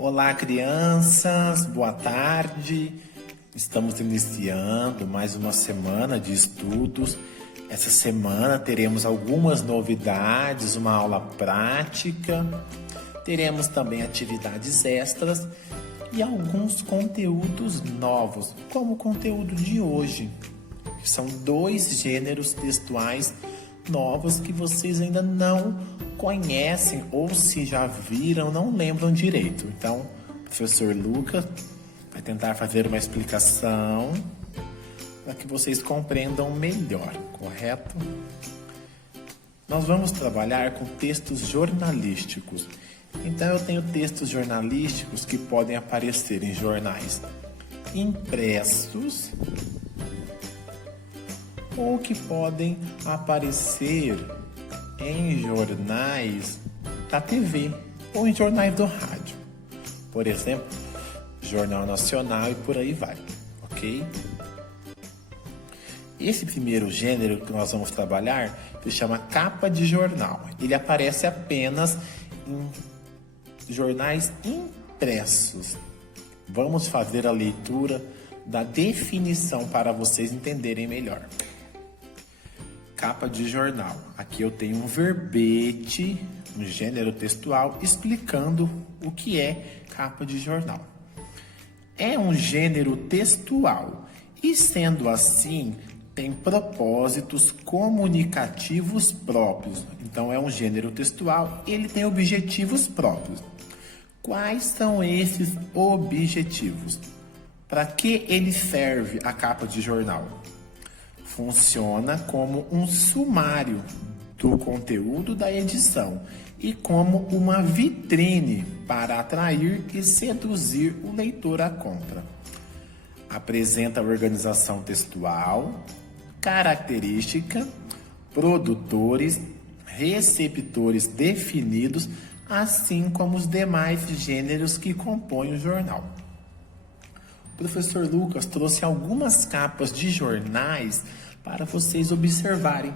Olá, crianças, boa tarde. Estamos iniciando mais uma semana de estudos. Essa semana teremos algumas novidades, uma aula prática, teremos também atividades extras e alguns conteúdos novos, como o conteúdo de hoje, que são 2 gêneros textuais novos que vocês ainda não conhecem ou se já viram, não lembram direito. Então, o professor Lucas vai tentar fazer uma explicação para que vocês compreendam melhor, correto? Nós vamos trabalhar com textos jornalísticos. Então, eu tenho textos jornalísticos que podem aparecer em jornais impressos ou que podem aparecer em jornais da TV ou em jornais do rádio. Por exemplo, Jornal Nacional e por aí vai, ok? Esse primeiro gênero que nós vamos trabalhar se chama capa de jornal. Ele aparece apenas em jornais impressos. Vamos fazer a leitura da definição para vocês entenderem melhor. Capa de jornal. Aqui eu tenho um verbete, um gênero textual, explicando o que é capa de jornal. É um gênero textual e, sendo assim, tem propósitos comunicativos próprios. Então, é um gênero textual e ele tem objetivos próprios. Quais são esses objetivos? Para que ele serve a capa de jornal? Funciona como um sumário do conteúdo da edição e como uma vitrine para atrair e seduzir o leitor à compra. Apresenta organização textual, característica, produtores, receptores definidos, assim como os demais gêneros que compõem o jornal. O professor Lucas trouxe algumas capas de jornais para vocês observarem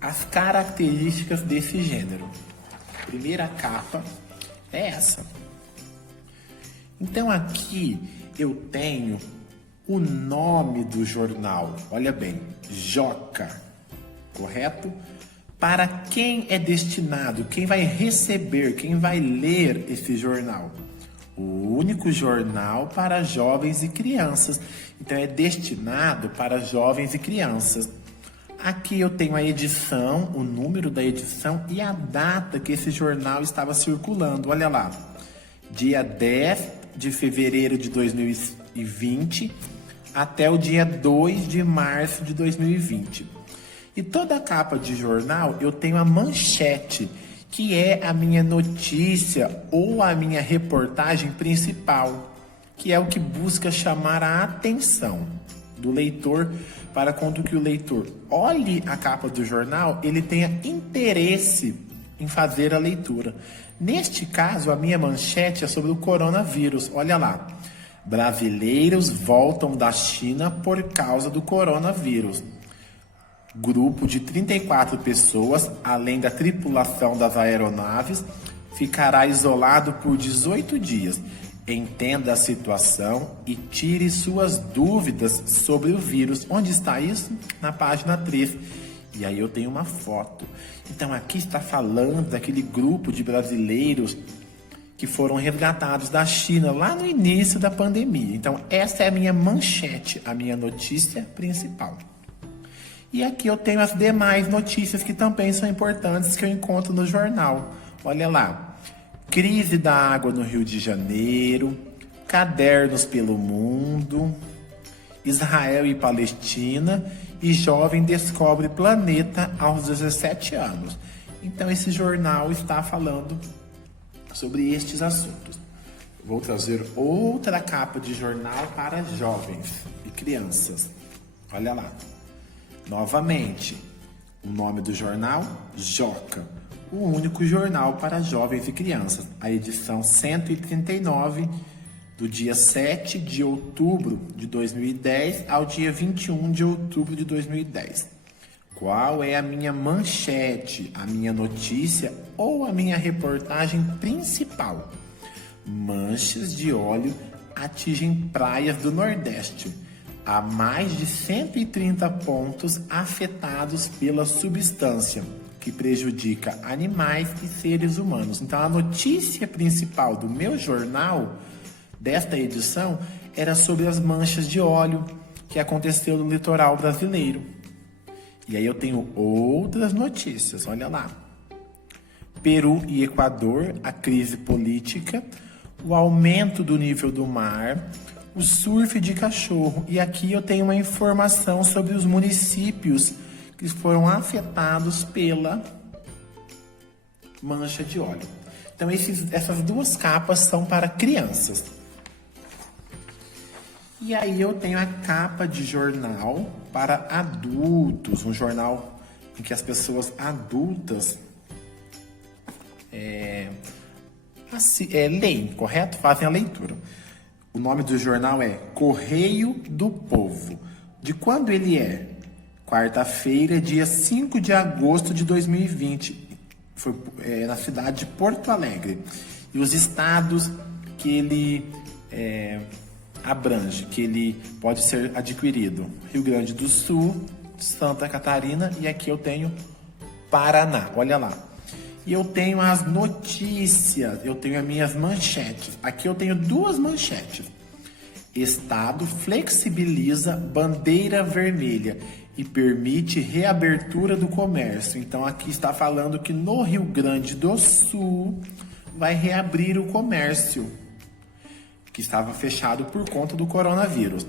as características desse gênero. A primeira capa é essa. Então aqui eu tenho o nome do jornal. Olha bem, Joca, correto? Para quem é destinado, quem vai receber, quem vai ler esse jornal? O único jornal para jovens e crianças. Então, é destinado para jovens e crianças. Aqui eu tenho a edição, o número da edição e a data que esse jornal estava circulando. Olha lá, dia 10 de fevereiro de 2020 até o dia 2 de março de 2020. E toda a capa de jornal eu tenho a manchete, que é a minha notícia ou a minha reportagem principal, que é o que busca chamar a atenção do leitor para quando que o leitor olhe a capa do jornal, ele tenha interesse em fazer a leitura. Neste caso, a minha manchete é sobre o coronavírus. Olha lá, brasileiros voltam da China por causa do coronavírus. Grupo de 34 pessoas, além da tripulação das aeronaves, ficará isolado por 18 dias. Entenda a situação e tire suas dúvidas sobre o vírus. Onde está isso? Na página 3. E aí eu tenho uma foto. Então aqui está falando daquele grupo de brasileiros que foram resgatados da China lá no início da pandemia. Então essa é a minha manchete, a minha notícia principal. E aqui eu tenho as demais notícias que também são importantes que eu encontro no jornal. Olha lá, crise da água no Rio de Janeiro, cadernos pelo mundo, Israel e Palestina e jovem descobre planeta aos 17 anos. Então esse jornal está falando sobre estes assuntos. Vou trazer outra capa de jornal para jovens e crianças. Olha lá. Novamente, o nome do jornal, Joca, o único jornal para jovens e crianças. A edição 139, do dia 7 de outubro de 2010 ao dia 21 de outubro de 2010. Qual é a minha manchete, a minha notícia ou a minha reportagem principal? Manchas de óleo atingem praias do Nordeste. Há mais de 130 pontos afetados pela substância, que prejudica animais e seres humanos. Então, a notícia principal do meu jornal, desta edição, era sobre as manchas de óleo que aconteceu no litoral brasileiro. E aí eu tenho outras notícias, olha lá. Peru e Equador, a crise política, o aumento do nível do mar, o surf de cachorro. E aqui eu tenho uma informação sobre os municípios que foram afetados pela mancha de óleo. Então essas duas capas são para crianças. E aí eu tenho a capa de jornal para adultos, um jornal em que as pessoas adultas leem, correto? Fazem a leitura. O nome do jornal é Correio do Povo. De quando ele é? Quarta-feira, dia 5 de agosto de 2020. Foi na cidade de Porto Alegre. E os estados que ele abrange, que ele pode ser adquirido: Rio Grande do Sul, Santa Catarina e aqui eu tenho Paraná. Olha lá. E eu tenho as notícias, eu tenho as minhas manchetes. Aqui eu tenho duas manchetes. Estado flexibiliza bandeira vermelha e permite reabertura do comércio. Então aqui está falando que no Rio Grande do Sul vai reabrir o comércio, que estava fechado por conta do coronavírus.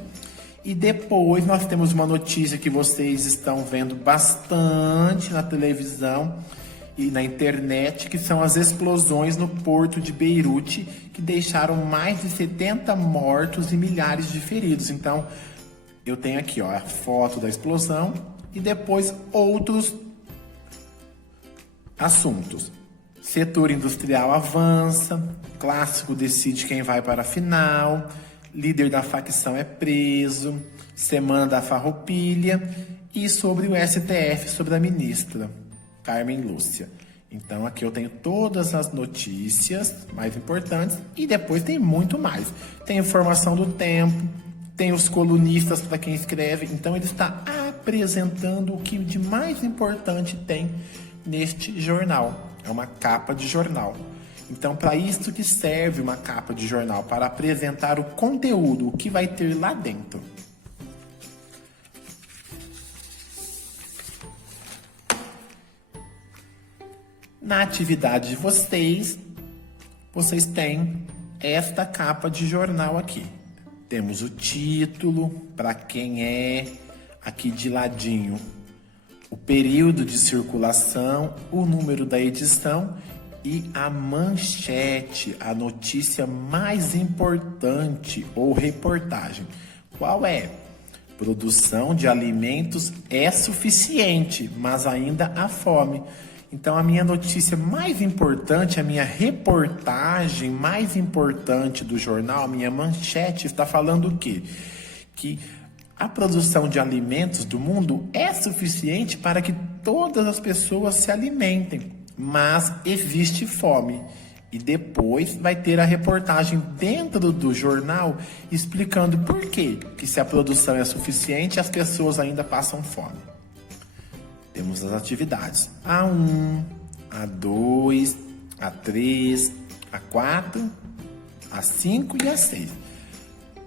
E depois nós temos uma notícia que vocês estão vendo bastante na televisão e na internet, que são as explosões no porto de Beirute, que deixaram mais de 70 mortos e milhares de feridos. Então, eu tenho aqui a foto da explosão e depois outros assuntos. Setor industrial avança, clássico decide quem vai para a final, líder da facção é preso, semana da farroupilha e sobre o STF, sobre a ministra Carmen Lúcia. Então aqui eu tenho todas as notícias mais importantes e depois tem muito mais. Tem informação do tempo, tem os colunistas para quem escreve. Então ele está apresentando o que de mais importante tem neste jornal. É uma capa de jornal. Então para isso que serve uma capa de jornal, para apresentar o conteúdo, o que vai ter lá dentro. Na atividade de vocês têm esta capa de jornal aqui. Temos o título, para quem é, aqui de ladinho, o período de circulação, o número da edição e a manchete, a notícia mais importante ou reportagem. Qual é? Produção de alimentos é suficiente, mas ainda há fome. Então, a minha notícia mais importante, a minha reportagem mais importante do jornal, a minha manchete, está falando o quê? Que a produção de alimentos do mundo é suficiente para que todas as pessoas se alimentem, mas existe fome. E depois vai ter a reportagem dentro do jornal explicando por quê que se a produção é suficiente, as pessoas ainda passam fome. Temos as atividades A1, A2, A3, A4, A5 e A6.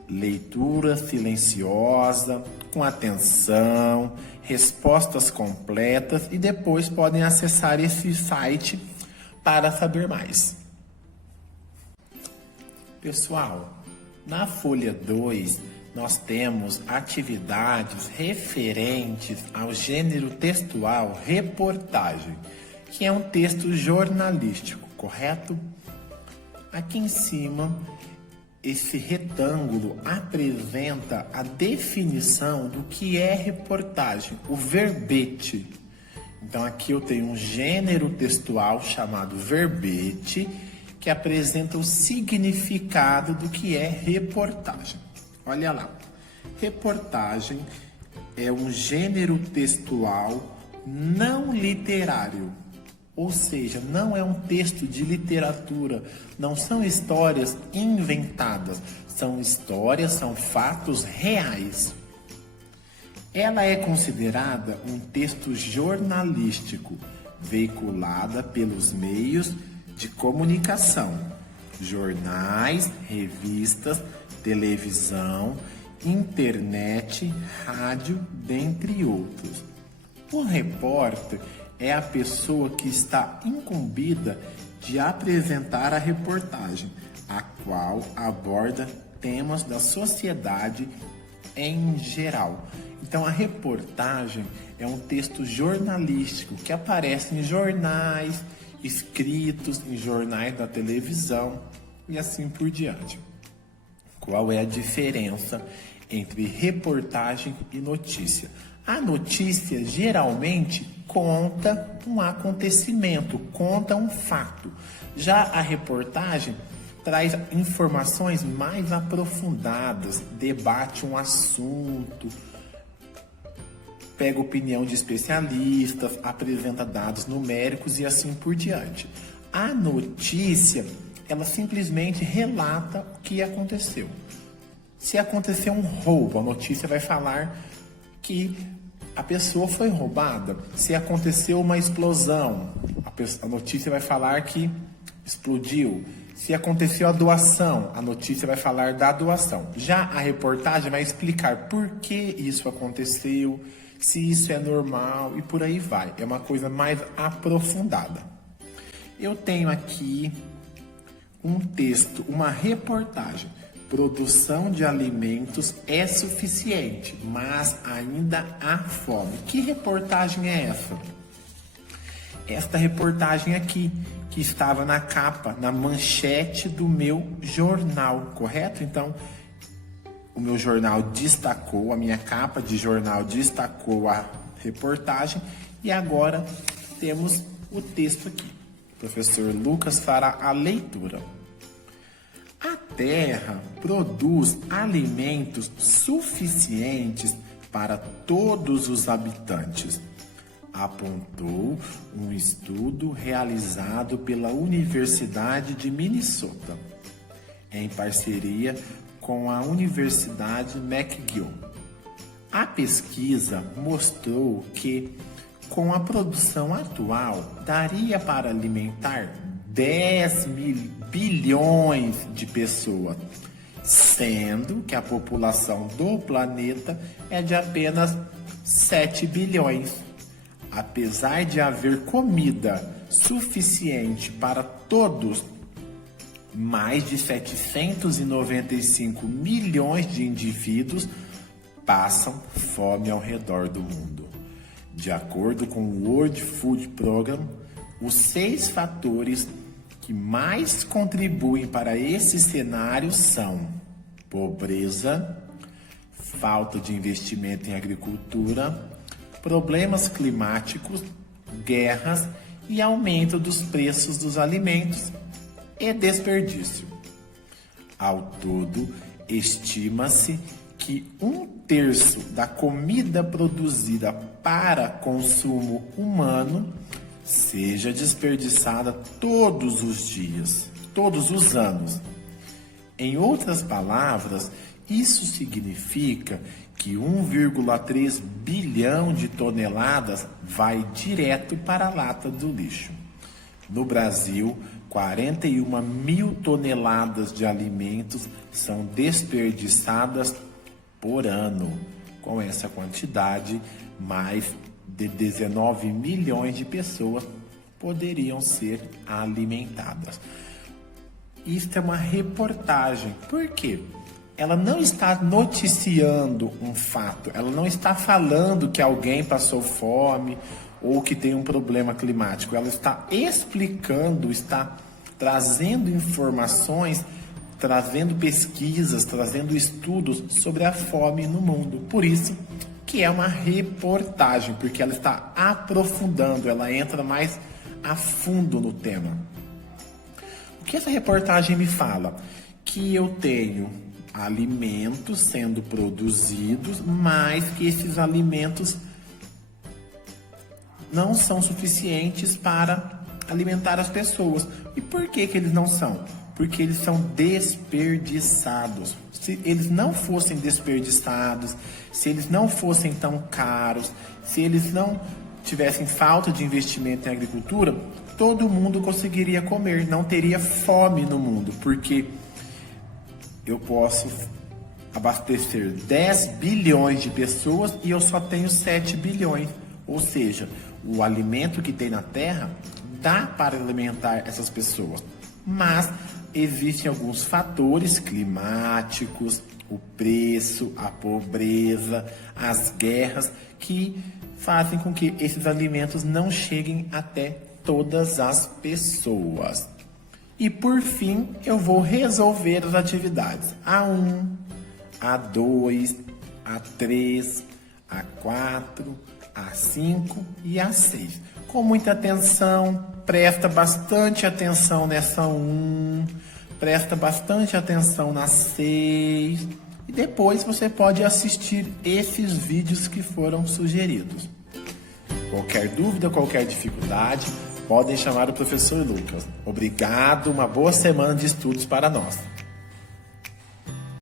Leitura silenciosa, com atenção, respostas completas e depois podem acessar esse site para saber mais. Pessoal, na folha 2 nós temos atividades referentes ao gênero textual reportagem, que é um texto jornalístico, correto? Aqui em cima, esse retângulo apresenta a definição do que é reportagem, o verbete. Então aqui eu tenho um gênero textual chamado verbete, que apresenta o significado do que é reportagem. Olha lá, reportagem é um gênero textual não literário. Ou seja, não é um texto de literatura, não são histórias inventadas, são histórias, são fatos reais. Ela é considerada um texto jornalístico, veiculada pelos meios de comunicação, jornais, revistas, televisão, internet, rádio, dentre outros. O repórter é a pessoa que está incumbida de apresentar a reportagem, a qual aborda temas da sociedade em geral. Então, a reportagem é um texto jornalístico que aparece em jornais, escritos em jornais da televisão e assim por diante. Qual é a diferença entre reportagem e notícia? A notícia geralmente conta um acontecimento, conta um fato. Já a reportagem traz informações mais aprofundadas, debate um assunto, pega opinião de especialistas, apresenta dados numéricos e assim por diante. A notícia, ela simplesmente relata o que aconteceu. Se aconteceu um roubo, a notícia vai falar que a pessoa foi roubada. Se aconteceu uma explosão, a notícia vai falar que explodiu. Se aconteceu a doação, a notícia vai falar da doação. Já a reportagem vai explicar por que isso aconteceu, se isso é normal e por aí vai. É uma coisa mais aprofundada. Eu tenho aqui um texto, uma reportagem. Produção de alimentos é suficiente, mas ainda há fome. Que reportagem é essa? Esta reportagem aqui, que estava na capa, na manchete do meu jornal, correto? Então, o meu jornal destacou, a minha capa de jornal destacou a reportagem e agora temos o texto aqui. O professor Lucas fará a leitura. A Terra produz alimentos suficientes para todos os habitantes, apontou um estudo realizado pela Universidade de Minnesota, em parceria com a Universidade McGill. A pesquisa mostrou que, com a produção atual, daria para alimentar 10 bilhões de pessoas, sendo que a população do planeta é de apenas 7 bilhões. Apesar de haver comida suficiente para todos, mais de 795 milhões de indivíduos passam fome ao redor do mundo. De acordo com o World Food Program, os 6 fatores que mais contribuem para esse cenário são pobreza, falta de investimento em agricultura, problemas climáticos, guerras e aumento dos preços dos alimentos e desperdício. Ao todo, estima-se que 1/3 da comida produzida para consumo humano seja desperdiçada todos os dias, todos os anos. Em outras palavras, isso significa que 1,3 bilhão de toneladas vai direto para a lata do lixo. No Brasil, 41 mil toneladas de alimentos são desperdiçadas por ano. Com essa quantidade, mais de 19 milhões de pessoas poderiam ser alimentadas. Isto é uma reportagem. Por quê? Ela não está noticiando um fato, ela não está falando que alguém passou fome ou que tem um problema climático. Ela está explicando, está trazendo informações, trazendo pesquisas, trazendo estudos sobre a fome no mundo. Por isso que é uma reportagem, porque ela está aprofundando, ela entra mais a fundo no tema. O que essa reportagem me fala? Que eu tenho alimentos sendo produzidos, mas que esses alimentos não são suficientes para alimentar as pessoas. E por que eles não são? Porque eles são desperdiçados. Se eles não fossem desperdiçados, se eles não fossem tão caros, se eles não tivessem falta de investimento em agricultura, todo mundo conseguiria comer, não teria fome no mundo, porque eu posso abastecer 10 bilhões de pessoas e eu só tenho 7 bilhões. Ou seja, o alimento que tem na Terra dá para alimentar essas pessoas. Mas existem alguns fatores climáticos, o preço, a pobreza, as guerras, que fazem com que esses alimentos não cheguem até todas as pessoas. E por fim, eu vou resolver as atividades A1, A2, A3, A4, A5 e A6. Com muita atenção, presta bastante atenção nessa 1, presta bastante atenção na 6 e depois você pode assistir esses vídeos que foram sugeridos. Qualquer dúvida, qualquer dificuldade, podem chamar o professor Lucas. Obrigado, uma boa semana de estudos para nós.